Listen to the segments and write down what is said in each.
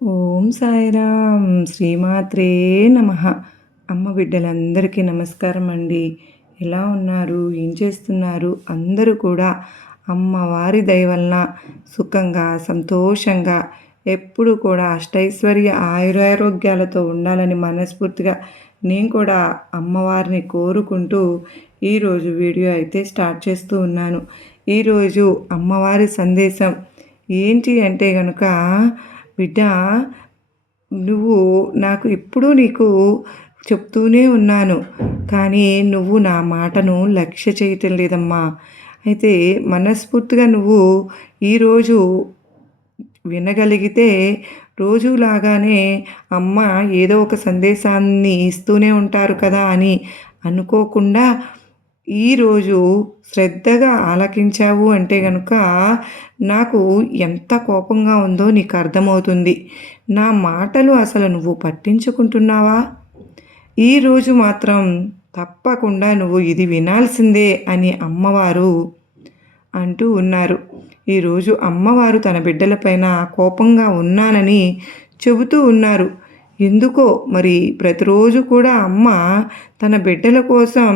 ఓం సాయిరామ్ శ్రీమాత్రే నమః. అమ్మ బిడ్డలందరికీ నమస్కారం అండి. ఎలా ఉన్నారు? ఏం చేస్తున్నారు? అందరూ కూడా అమ్మవారి దయ వలన సుఖంగా సంతోషంగా ఎప్పుడు కూడా అష్టైశ్వర్య ఆయురారోగ్యాలతో ఉండాలని మనస్ఫూర్తిగా నేను కూడా అమ్మవారిని కోరుకుంటూ ఈరోజు వీడియో అయితే స్టార్ట్ చేస్తూ ఉన్నాను. ఈరోజు అమ్మవారి సందేశం ఏంటి అంటే కనుక, బిడ్డ, నువ్వు నాకు ఎప్పుడూ నీకు చెప్తూనే ఉన్నాను, కానీ నువ్వు నా మాటను లక్ష్య చేయటం లేదమ్మా. అయితే మనస్ఫూర్తిగా నువ్వు ఈరోజు వినగలిగితే రోజులాగానే అమ్మ ఏదో ఒక సందేశాన్ని ఇస్తూనే ఉంటారు కదా అని అనుకోకుండా ఈరోజు శ్రద్ధగా ఆలకించావు అంటే కనుక నాకు ఎంత కోపంగా ఉందో నీకు అర్థమవుతుంది. నా మాటలు అసలు నువ్వు పట్టించుకుంటున్నావా? ఈరోజు మాత్రం తప్పకుండా నువ్వు ఇది వినాల్సిందే అని అమ్మవారు అంటూ ఉన్నారు. ఈరోజు అమ్మవారు తన బిడ్డలపైన కోపంగా ఉన్నానని చెబుతూ ఉన్నారు. ఎందుకో మరి ప్రతిరోజు కూడా అమ్మ తన బిడ్డల కోసం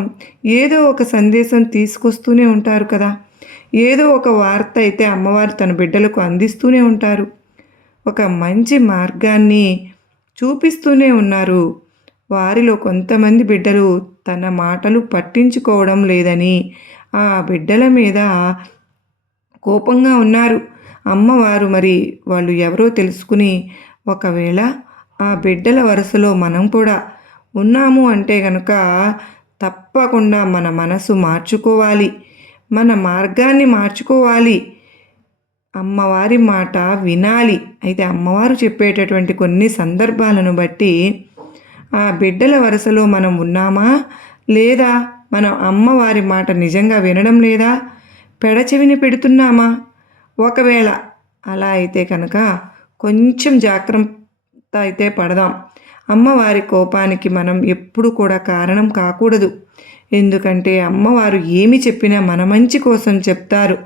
ఏదో ఒక సందేశం తీసుకొస్తూనే ఉంటారు కదా. ఏదో ఒక వార్త అయితే అమ్మవారు తన బిడ్డలకు అందిస్తూనే ఉంటారు. ఒక మంచి మార్గాన్ని చూపిస్తూనే ఉన్నారు. వారిలో కొంతమంది బిడ్డలు తన మాటలు పట్టించుకోవడం లేదని ఆ బిడ్డల మీద కోపంగా ఉన్నారు. అమ్మవారు మరి వాళ్ళు ఎవరో తెలుసుకుని ఒకవేళ ఆ బిడ్డల వరుసలో మనం కూడా ఉన్నాము అంటే కనుక తప్పకుండా మన మనసు మార్చుకోవాలి, మన మార్గాన్ని మార్చుకోవాలి, అమ్మవారి మాట వినాలి. అయితే అమ్మవారు చెప్పేటటువంటి కొన్ని సందర్భాలను బట్టి ఆ బిడ్డల వరుసలో మనం ఉన్నామా లేదా, మనం అమ్మవారి మాట నిజంగా వినడం లేదా, పెడచెవిని పెడుతున్నామా? ఒకవేళ అలా అయితే కనుక కొంచెం జాగ్రత్త అయితే పడదాం. అమ్మవారి కోపానికి మనం ఎప్పుడు కూడా కారణం కాకూడదు. ఎందుకంటే అమ్మవారు ఏమి చెప్పినా మన మంచి కోసం చెప్తారు,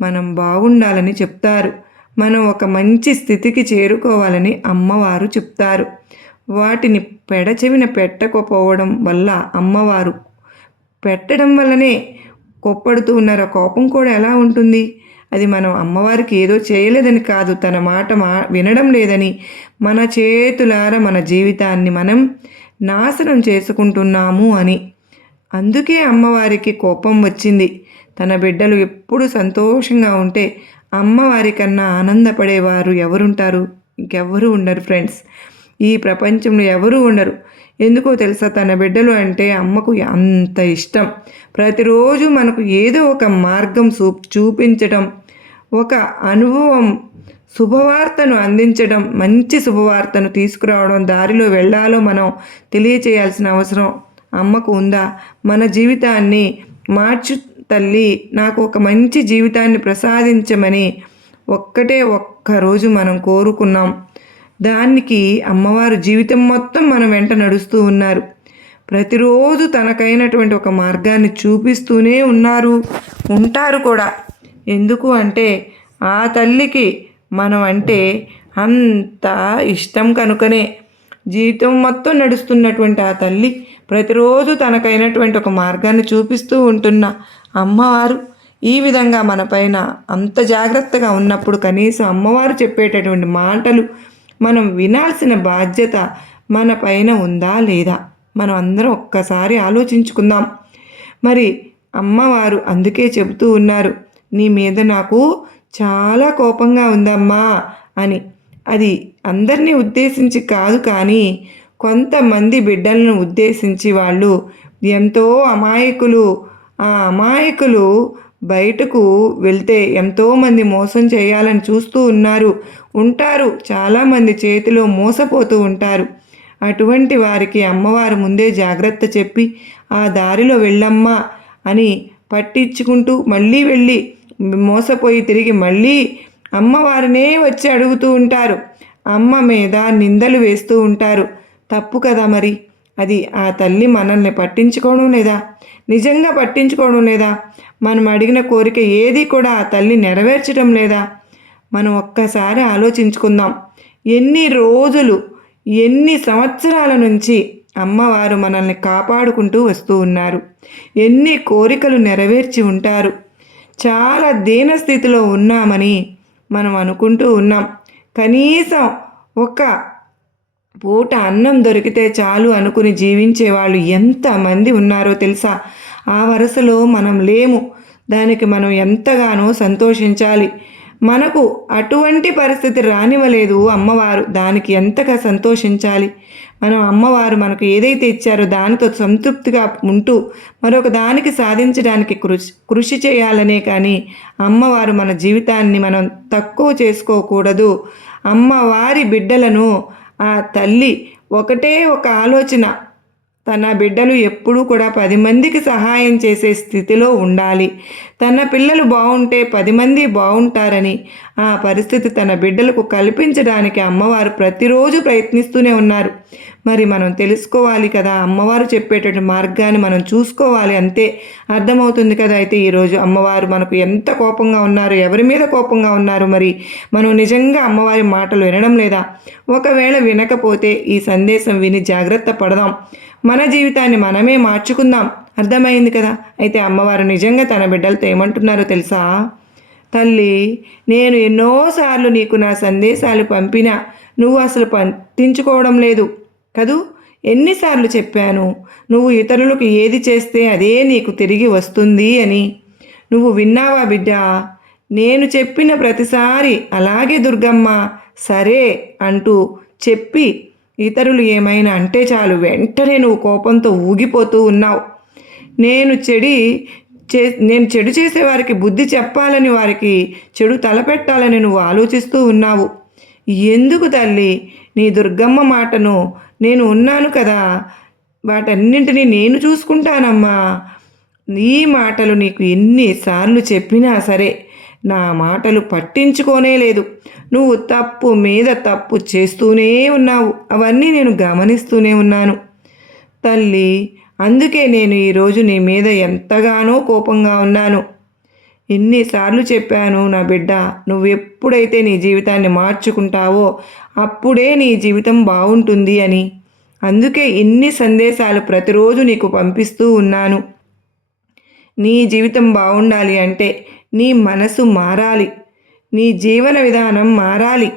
మనం బాగుండాలని చెప్తారు, మనం ఒక మంచి స్థితికి చేరుకోవాలని అమ్మవారు చెప్తారు. వాటిని పెడచెవిన పెట్టకపోవడం వల్ల అమ్మవారు పెట్టడం వల్లనే కోప్పడుతూ ఉన్నారు. ఆ కోపం కూడా ఎలా ఉంటుంది? అది మనం అమ్మవారికి ఏదో చేయలేదని కాదు, తన మాట వినడం లేదని, మన చేతులారా మన జీవితాన్ని మనం నాశనం చేసుకుంటున్నాము అని. అందుకే అమ్మవారికి కోపం వచ్చింది. తన బిడ్డలు ఎప్పుడు సంతోషంగా ఉంటే అమ్మవారి కన్నా ఆనందపడేవారు ఎవరుంటారు? ఇంకెవ్వరూ ఉండరు ఫ్రెండ్స్. ఈ ప్రపంచంలో ఎవరూ ఉండరు. ఎందుకో తెలుసా? తన బిడ్డలు అంటే అమ్మకు అంత ఇష్టం. ప్రతిరోజు మనకు ఏదో ఒక మార్గం చూపించడం, ఒక అనుభవం, శుభవార్తను అందించడం, మంచి శుభవార్తను తీసుకురావడం, దారిలో వెళ్ళాలో మనం తెలియచేయాల్సిన అవసరం అమ్మకు ఉందా? మన జీవితాన్ని మార్చు తల్లి, నాకు ఒక మంచి జీవితాన్ని ప్రసాదించమని ఒక్కరోజు మనం కోరుకున్నాం. దానికి అమ్మవారు జీవితం మొత్తం మనం వెంట నడుస్తూ ఉన్నారు. ప్రతిరోజు తనకైనటువంటి ఒక మార్గాన్ని చూపిస్తూనే ఉంటారు కూడా. ఎందుకు అంటే ఆ తల్లికి మనం అంటే అంత ఇష్టం కనుకనే. జీవితం మొత్తం నడుస్తున్నటువంటి ఆ తల్లి ప్రతిరోజు తనకైనటువంటి ఒక మార్గాన్ని చూపిస్తూ ఉంటున్న అమ్మవారు ఈ విధంగా మన పైన అంత జాగ్రత్తగా ఉన్నప్పుడు కనీసం అమ్మవారు చెప్పేటటువంటి మాటలు మనం వినాల్సిన బాధ్యత మన పైన ఉందా లేదా? మనం అందరం ఒక్కసారి ఆలోచించుకుందాం. మరి అమ్మవారు అందుకే చెబుతూ ఉన్నారు, నీ మీద నాకు చాలా కోపంగా ఉందమ్మా అని. అది అందరినీ ఉద్దేశించి కాదు, కానీ కొంతమంది బిడ్డలను ఉద్దేశించి వాళ్ళు ఎంతో అమాయకులు. ఆ అమాయకులు బయటకు వెళ్తే ఎంతోమంది మోసం చేయాలని చూస్తూ ఉంటారు. చాలామంది చేతిలో మోసపోతూ ఉంటారు. అటువంటి వారికి అమ్మవారు ముందే జాగ్రత్త చెప్పి ఆ దారిలో వెళ్ళమ్మా అని పట్టించుకుంటూ మళ్ళీ వెళ్ళి మోసపోయి తిరిగి మళ్ళీ అమ్మవారినే వచ్చి అడుగుతూ ఉంటారు. అమ్మ మీద నిందలు వేస్తూ ఉంటారు. తప్పు కదా మరి. అది ఆ తల్లి మనల్ని పట్టించుకోవడం లేదా? నిజంగా పట్టించుకోవడం లేదా? మనం అడిగిన కోరిక ఏది కూడా ఆ తల్లి నెరవేర్చడం లేదా? మనం ఒక్కసారి ఆలోచించుకుందాం. ఎన్ని రోజులు, ఎన్ని సంవత్సరాల నుంచి అమ్మవారు మనల్ని కాపాడుకుంటూ వస్తూ ఉన్నారు. ఎన్ని కోరికలు నెరవేర్చి ఉంటారు. చాలా దీనస్థితిలో ఉన్నామని మనం అనుకుంటూ ఉన్నాం. కనీసం ఒక పూట అన్నం దొరికితే చాలు అనుకుని జీవించే వాళ్ళు ఎంతమంది ఉన్నారో తెలుసా? ఆ వరుసలో మనం లేము. దానికి మనం ఎంతగానో సంతోషించాలి. మనకు అటువంటి పరిస్థితి రానివ్వలేదు అమ్మవారు. దానికి ఎంతగా సంతోషించాలి. మనం అమ్మవారు మనకు ఏదైతే ఇచ్చారో దానితో సంతృప్తిగా ఉంటూ మరొక దానికి సాధించడానికి కృషి చేయాలనే కానీ అమ్మవారు మన జీవితాన్ని మనం తక్కువ చేసుకోకూడదు. అమ్మవారి బిడ్డలను ఆ తల్లి ఒకటే ఒక ఆలోచన, తన బిడ్డలు ఎప్పుడూ కూడా 10 మందికి సహాయం చేసే స్థితిలో ఉండాలి. తన పిల్లలు బాగుంటే 10 మంది బాగుంటారని ఆ పరిస్థితి తన బిడ్డలకు కల్పించడానికి అమ్మవారు ప్రతిరోజు ప్రయత్నిస్తూనే ఉన్నారు. మరి మనం తెలుసుకోవాలి కదా, అమ్మవారు చెప్పేటటువంటి మార్గాన్ని మనం చూసుకోవాలి, అంతే అర్థమవుతుంది కదా. అయితే ఈరోజు అమ్మవారు మనకు ఎంత కోపంగా ఉన్నారు, ఎవరి మీద కోపంగా ఉన్నారు, మరి మనం నిజంగా అమ్మవారి మాటలు వినడం లేదా? ఒకవేళ వినకపోతే ఈ సందేశం విని జాగ్రత్త పడదాం. మన జీవితాన్ని మనమే మార్చుకుందాం. అర్థమైంది కదా. అయితే అమ్మవారు నిజంగా తన బిడ్డలతో ఏమంటున్నారో తెలుసా? తల్లి, నేను ఎన్నోసార్లు నీకు నా సందేశాలు పంపినా నువ్వు అసలు పట్టించుకోవడం లేదు కదూ. ఎన్నిసార్లు చెప్పాను, నువ్వు ఇతరులకు ఏది చేస్తే అదే నీకు తిరిగి వస్తుంది అని. నువ్వు విన్నావా బిడ్డ? నేను చెప్పిన ప్రతిసారి అలాగే దుర్గమ్మ సరే అంటూ చెప్పి ఇతరులు ఏమైనా అంటే చాలు వెంటనే నువ్వు కోపంతో ఊగిపోతూ ఉన్నావు. నేను చెడు చేసేవారికి బుద్ధి చెప్పాలని, వారికి చెడు తలపెట్టాలని నువ్వు ఆలోచిస్తూ ఉన్నావు. ఎందుకు తల్లి? నీ దుర్గమ్మ మాటను నేను ఉన్నాను కదా, వాటన్నింటినీ నేను చూసుకుంటానమ్మా. నీ మాటలు నీకు ఎన్నిసార్లు చెప్పినా సరే నా మాటలు పట్టించుకోనే లేదు. నువ్వు తప్పు మీద తప్పు చేస్తూనే ఉన్నావు. అవన్నీ నేను గమనిస్తూనే ఉన్నాను తల్లి. అందుకే నేను ఈరోజు నీ మీద ఎంతగానో కోపంగా ఉన్నాను. ఎన్నిసార్లు చెప్పాను నా బిడ్డ, నువ్వెప్పుడైతే నీ జీవితాన్ని మార్చుకుంటావో అప్పుడే నీ జీవితం బాగుంటుంది అని. అందుకే ఇన్ని సందేశాలు ప్రతిరోజు నీకు పంపిస్తూ ఉన్నాను. నీ జీవితం బాగుండాలి అంటే నీ మనసు మారాలి, నీ జీవన విధానం మారాలి.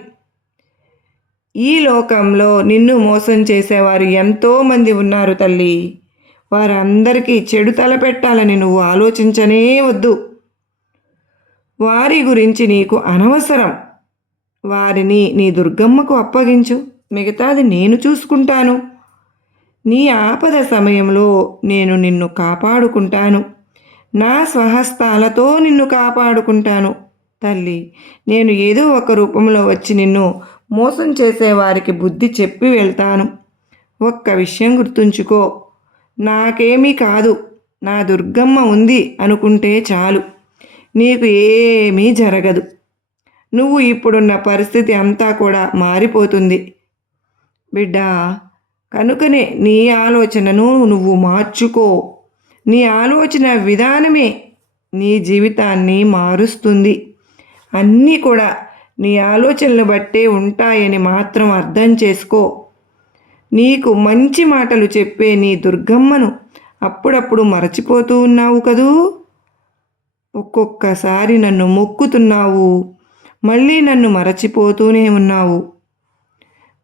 ఈ లోకంలో నిన్ను మోసం చేసేవారు ఎంతోమంది ఉన్నారు తల్లి. వారందరికీ చెడు తలపెట్టాలని నువ్వు ఆలోచించనే వద్దు. వారి గురించి నీకు అనవసరం. వారిని నీ దుర్గమ్మకు అప్పగించు, మిగతాది నేను చూసుకుంటాను. నీ ఆపద సమయంలో నేను నిన్ను కాపాడుకుంటాను. నా స్వహస్తాలతో నిన్ను కాపాడుకుంటాను తల్లి. నేను ఏదో ఒక రూపంలో వచ్చి నిన్ను మోసం చేసేవారికి బుద్ధి చెప్పి వెళ్తాను. ఒక్క విషయం గుర్తుంచుకో, నాకేమీ కాదు, నా దుర్గమ్మ ఉంది అనుకుంటే చాలు, నీకు ఏమీ జరగదు. నువ్వు ఇప్పుడున్న పరిస్థితి అంతా కూడా మారిపోతుంది బిడ్డ. కనుకనే నీ ఆలోచనను నువ్వు మార్చుకో. నీ ఆలోచన విధానమే నీ జీవితాన్ని మారుస్తుంది. అన్నీ కూడా నీ ఆలోచనలు బట్టే ఉంటాయని మాత్రం అర్థం చేసుకో. నీకు మంచి మాటలు చెప్పే నీ దుర్గమ్మను అప్పుడప్పుడు మరచిపోతూ ఉన్నావు కదూ. ఒక్కొక్కసారి నన్ను మొక్కుతున్నావు, మళ్ళీ నన్ను మరచిపోతూనే ఉన్నావు.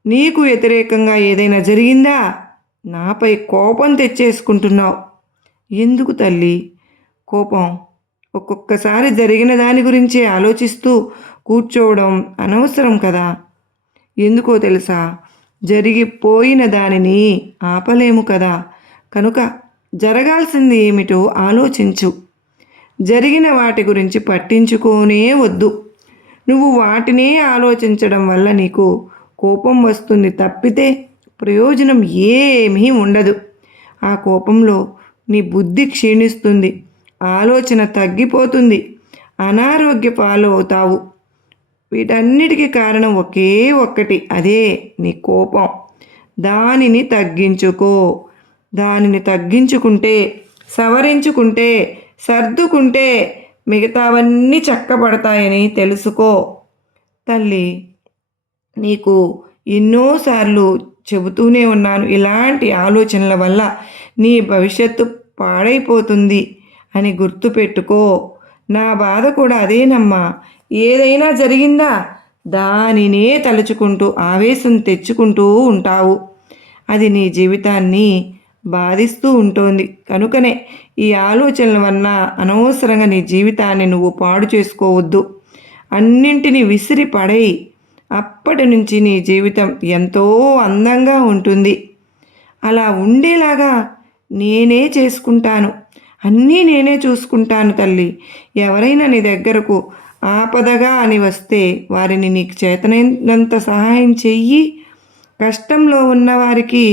నీకు వ్యతిరేకంగా ఏదైనా జరిగిందా? నాపై కోపం తెచ్చేసుకుంటున్నావు. ఎందుకు తల్లి కోపం? ఒక్కొక్కసారి జరిగిన దాని గురించి ఆలోచిస్తూ కూర్చోవడం అనవసరం కదా. ఎందుకో తెలుసా? జరిగిపోయిన దానిని ఆపలేము కదా. కనుక జరగాల్సింది ఏమిటో ఆలోచించు. జరిగిన వాటి గురించి పట్టించుకోనే వద్దు. నువ్వు వాటినే ఆలోచించడం వల్ల నీకు కోపం వస్తుంది తప్పితే ప్రయోజనం ఏమీ ఉండదు. ఆ కోపంలో నీ బుద్ధి క్షీణిస్తుంది, ఆలోచన తగ్గిపోతుంది, అనారోగ్య పాలు అవుతావు. వీటన్నిటికీ కారణం ఒకే ఒక్కటి, అదే నీ కోపం. దానిని తగ్గించుకో. దానిని తగ్గించుకుంటే, సవరించుకుంటే, సర్దుకుంటే మిగతావన్నీ చక్కబడతాయని తెలుసుకో తల్లి. నీకు ఎన్నోసార్లు చెబుతూనే ఉన్నాను. ఇలాంటి ఆలోచనల వల్ల నీ భవిష్యత్తు పాడైపోతుంది అని గుర్తుపెట్టుకో. నా బాధ కూడా అదేనమ్మా. ఏదైనా జరిగిందా దానినే తలుచుకుంటూ ఆవేశం తెచ్చుకుంటూ ఉంటావు. అది నీ జీవితాన్ని బాధిస్తూ ఉంటుంది. కనుకనే ఈ ఆలోచనల వల్ల అనవసరంగా నీ జీవితాన్ని నువ్వు పాడు చేసుకోవద్దు. అన్నింటినీ విసిరి పడేయి. అప్పటి నుంచి నీ జీవితం ఎంతో అందంగా ఉంటుంది. అలా ఉండేలాగా నేనే చేసుకుంటాను. అన్నీ నేనే చూసుకుంటాను తల్లి. ఎవరైనా నీ దగ్గరకు ఆపదగా అని వస్తే వారిని నీకు చేతనైనంత సహాయం చెయ్యి. కష్టంలో ఉన్నవారికి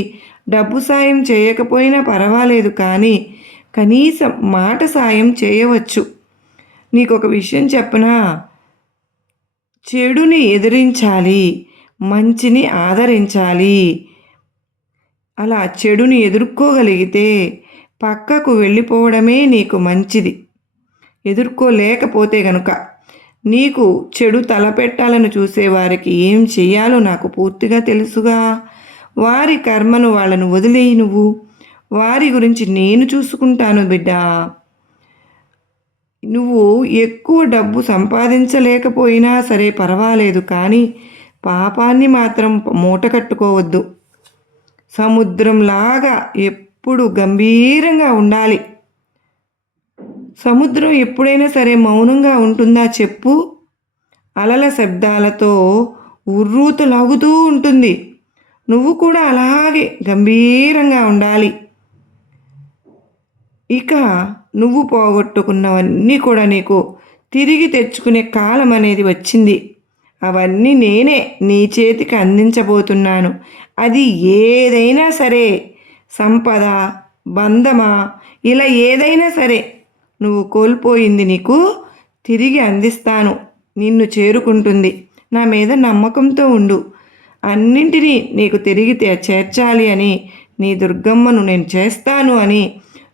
డబ్బు సాయం చేయకపోయినా పర్వాలేదు, కానీ కనీసం మాట సాయం చేయవచ్చు. నీకు ఒక విషయం చెప్పనా? చెడుని ఎదిరించాలి, మంచిని ఆదరించాలి. అలా చెడుని ఎదుర్కోగలిగితే పక్కకు వెళ్ళిపోవడమే నీకు మంచిది. ఎదుర్కోలేకపోతే గనుక నీకు చెడు తలపెట్టాలని చూసేవారికి ఏం చెయ్యాలో నాకు పూర్తిగా తెలుసుగా. వారి కర్మను వాళ్ళను వదిలేయి. నువ్వు వారి గురించి నేను చూసుకుంటాను బిడ్డ. నువ్వు ఎక్కువ డబ్బు సంపాదించలేకపోయినా సరే పర్వాలేదు, కానీ పాపాన్ని మాత్రం మూట కట్టుకోవద్దు. సముద్రంలాగా ఎప్పుడు గంభీరంగా ఉండాలి. సముద్రం ఎప్పుడైనా సరే మౌనంగా ఉంటుందా చెప్పు? అలల శబ్దాలతో ఉర్రూతలాగుతూ ఉంటుంది. నువ్వు కూడా అలాగే గంభీరంగా ఉండాలి. ఇక నువ్వు పోగొట్టుకున్నవన్నీ కూడా నీకు తిరిగి తెచ్చుకునే కాలం అనేది వచ్చింది. అవన్నీ నేనే నీ చేతికి అందించబోతున్నాను. అది ఏదైనా సరే, సంపద, బంధమా, ఇలా ఏదైనా సరే, నువ్వు కోల్పోయింది నీకు తిరిగి అందిస్తాను. నిన్ను చేరుకుంటుంది. నా మీద నమ్మకంతో ఉండు. అన్నింటినీ నీకు తిరిగి చేర్చాలి అని, నీ దుర్గమ్మను నేను చేస్తాను అని,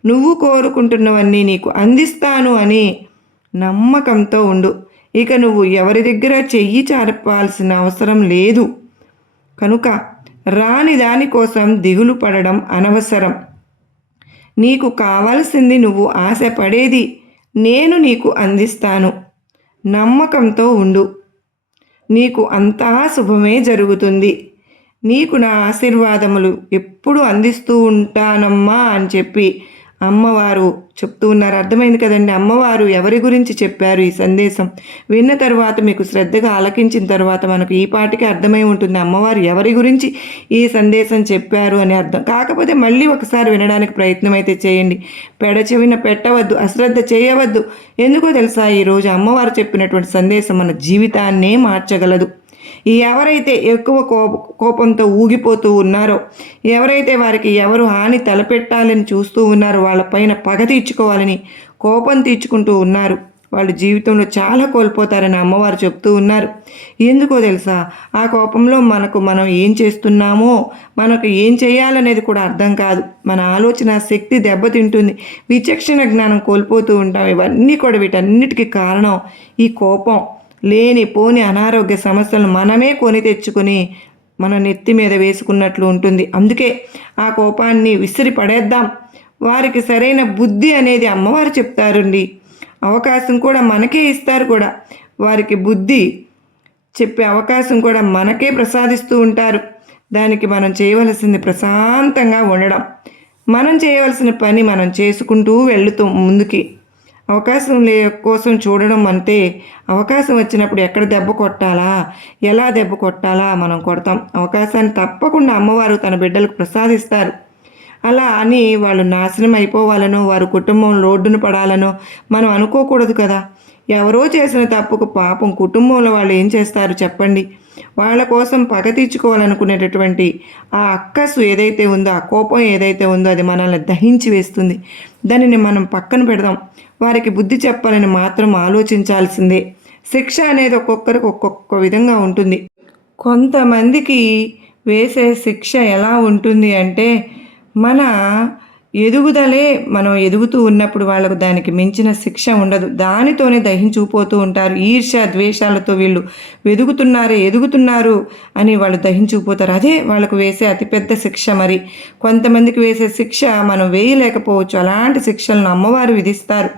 నువ్వు కోరుకుంటున్నవన్నీ నీకు అందిస్తాను అని నమ్మకంతో ఉండు. ఇక నువ్వు ఎవరి దగ్గర చెయ్యి చారపాల్సిన అవసరం లేదు. కనుక రాని దానికోసం దిగులు పడడం అనవసరం. నీకు కావాల్సింది నువ్వు ఆశపడేది నేను నీకు అందిస్తాను. నమ్మకంతో ఉండు. నీకు అంతా శుభమే జరుగుతుంది. నీకు నా ఆశీర్వాదములు ఎప్పుడు అందిస్తూ ఉంటానమ్మా అని చెప్పి అమ్మవారు చెప్తూ ఉన్నారు. అర్థమైంది కదండి. అమ్మవారు ఎవరి గురించి చెప్పారు ఈ సందేశం విన్న తర్వాత, మీకు శ్రద్ధగా ఆలకించిన తర్వాత మనకు ఈ పాటికి అర్థమై ఉంటుంది అమ్మవారు ఎవరి గురించి ఈ సందేశం చెప్పారు అని అర్థం. కాకపోతే మళ్ళీ ఒకసారి వినడానికి ప్రయత్నం అయితే చేయండి. పెడచెవిన పెట్టవద్దు, అశ్రద్ధ చేయవద్దు. ఎందుకో తెలుసా, ఈరోజు అమ్మవారు చెప్పినటువంటి సందేశం మన జీవితాన్నే మార్చగలదు. ఎవరైతే ఎక్కువ కోపంతో ఊగిపోతూ ఉన్నారో, ఎవరైతే వారికి ఎవరు హాని తలపెట్టాలని చూస్తూ ఉన్నారో, వాళ్ళపైన పగ తీర్చుకోవాలని కోపం తీర్చుకుంటూ ఉన్నారు, వాళ్ళు జీవితంలో చాలా కోల్పోతారని అమ్మవారు చెప్తూ ఉన్నారు. ఎందుకో తెలుసా, ఆ కోపంలో మనం ఏం చేస్తున్నామో, మనకు ఏం చేయాలనేది కూడా అర్థం కాదు. మన ఆలోచన శక్తి దెబ్బతింటుంది. విచక్షణ జ్ఞానం కోల్పోతూ ఉంటాం. ఇవన్నీ కూడా వీటన్నిటికీ కారణం ఈ కోపం. లేని పోని అనారోగ్య సమస్యలను మనమే కొని తెచ్చుకొని మన నెత్తి మీద వేసుకున్నట్లు ఉంటుంది. అందుకే ఆ కోపాన్ని విసిరి పడేద్దాం. వారికి సరైన బుద్ధి అనేది అమ్మవారు చెప్తారండి. అవకాశం కూడా మనకే ఇస్తారు కూడా. వారికి బుద్ధి చెప్పే అవకాశం కూడా మనకే ప్రసాదిస్తూ ఉంటారు. దానికి మనం చేయవలసింది ప్రశాంతంగా ఉండడం. మనం చేయవలసిన పని మనం చేసుకుంటూ వెళుతూ ముందుకి. అవకాశం కోసం చూడడం అంటే, అవకాశం వచ్చినప్పుడు ఎక్కడ దెబ్బ కొట్టాలా, ఎలా దెబ్బ కొట్టాలా మనం కొడతాం. అవకాశాన్ని తప్పకుండా అమ్మవారు తన బిడ్డలకు ప్రసాదిస్తారు. అలా అని వాళ్ళు నాశనం అయిపోవాలనో, వారి కుటుంబం రోడ్డున పడాలనో మనం అనుకోకూడదు కదా. ఎవరో చేసిన తప్పుకు పాపం కుటుంబంలో వాళ్ళు ఏం చేస్తారు చెప్పండి. వాళ్ళ కోసం పగ తీర్చుకోవాలనుకునేటటువంటి ఆ అక్కసు ఏదైతే ఉందో, ఆ కోపం ఏదైతే ఉందో, అది మనల్ని దహించి వేస్తుంది. దానిని మనం పక్కన పెడదాం. వారికి బుద్ధి చెప్పాలని మాత్రం ఆలోచించాల్సిందే. శిక్ష అనేది ఒక్కొక్కరికి ఒక్కొక్క విధంగా ఉంటుంది. కొంతమందికి వేసే శిక్ష ఎలా ఉంటుంది అంటే, మన ఎదుగుదలే మనం ఎదుగుతూ ఉన్నప్పుడు వాళ్ళకు దానికి మించిన శిక్ష ఉండదు. దానితోనే దహించుకుపోతూ ఉంటారు. ఈర్ష్య, ద్వేషాలతో వీళ్ళు ఎదుగుతున్నారు అని వాళ్ళు దహించుకుపోతారు. అదే వాళ్ళకు వేసే అతిపెద్ద శిక్ష. మరి కొంతమందికి వేసే శిక్ష మనం వేయలేకపోవచ్చు. అలాంటి శిక్షలను అమ్మవారు విధిస్తారు.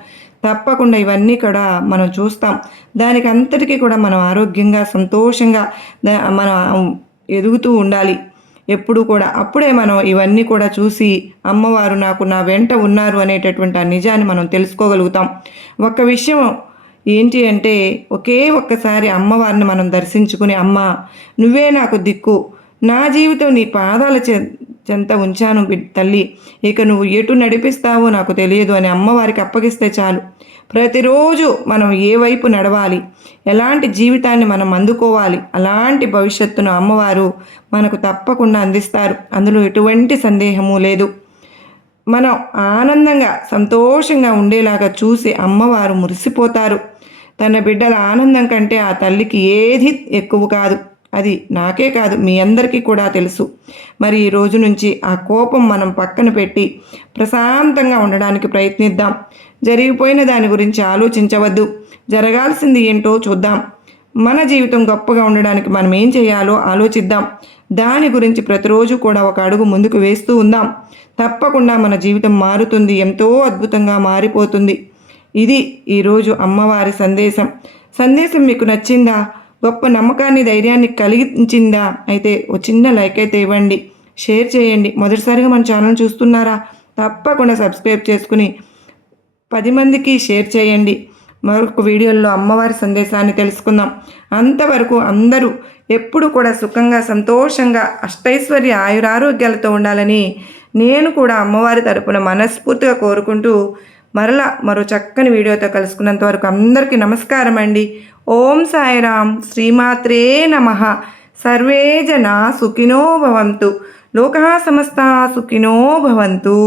తప్పకుండా ఇవన్నీ కూడా మనం చూస్తాం. దానికి అంతటికీ కూడా మనం ఆరోగ్యంగా, సంతోషంగా మనం ఎదుగుతూ ఉండాలి ఎప్పుడూ కూడా. అప్పుడే మనం ఇవన్నీ కూడా చూసి అమ్మవారు నాకు నా వెంట ఉన్నారు అనేటటువంటి ఆ నిజాన్ని మనం తెలుసుకోగలుగుతాం. ఒక విషయం ఏంటి అంటే, ఒక్కసారి అమ్మవారిని మనం దర్శించుకుని, అమ్మ నువ్వే నాకు దిక్కు, నా జీవితం నీ పాదాల చెంత ఉంచాను తల్లి, ఇక నువ్వు ఎటు నడిపిస్తావో నాకు తెలియదు అని అమ్మవారికి అప్పగిస్తే చాలు. ప్రతిరోజు మనం ఏ వైపు నడవాలి, ఎలాంటి జీవితాన్ని మనం అందుకోవాలి, అలాంటి భవిష్యత్తును అమ్మవారు మనకు తప్పకుండా అందిస్తారు. అందులో ఎటువంటి సందేహము లేదు. మనం ఆనందంగా, సంతోషంగా ఉండేలాగా చూసి అమ్మవారు మురిసిపోతారు. తన బిడ్డల ఆనందం కంటే ఆ తల్లికి ఏది ఎక్కువ కాదు. అది నాకే కాదు, మీ అందరికీ కూడా తెలుసు. మరి ఈ రోజు నుంచి ఆ కోపం మనం పక్కన పెట్టి ప్రశాంతంగా ఉండడానికి ప్రయత్నిద్దాం. జరిగిపోయిన దాని గురించి ఆలోచించవద్దు. జరగాల్సింది ఏంటో చూద్దాం. మన జీవితం గొప్పగా ఉండడానికి మనం ఏం చేయాలో ఆలోచిద్దాం. దాని గురించి ప్రతిరోజు కూడా ఒక అడుగు ముందుకు వేస్తూ ఉందాం. తప్పకుండా మన జీవితం మారుతుంది, ఎంతో అద్భుతంగా మారిపోతుంది. ఇది ఈరోజు అమ్మవారి సందేశం మీకు నచ్చిందా? గొప్ప నమ్మకాన్ని, ధైర్యాన్ని కలిగించిందా? అయితే ఓ చిన్న లైక్ అయితే ఇవ్వండి, షేర్ చేయండి. మొదటిసారిగా మన ఛానల్ చూస్తున్నారా? తప్పకుండా సబ్స్క్రైబ్ చేసుకుని 10 మందికి షేర్ చేయండి. మరొక వీడియోలో అమ్మవారి సందేశాన్ని తెలుసుకుందాం. అంతవరకు అందరూ ఎప్పుడు కూడా సుఖంగా, సంతోషంగా, అష్టైశ్వర్య ఆయురారోగ్యాలతో ఉండాలని నేను కూడా అమ్మవారి తరపున మనస్ఫూర్తిగా కోరుకుంటూ మరో చక్కని వీడియోతో కలుసుకున్నంత వరకు అందరికీ నమస్కారం అండి. ఓం సాయిరామ్. శ్రీమాత్రే నమః. సర్వే జనా సుఖినో భవంతు. లోకా సమస్తా సుఖినో భవంతు.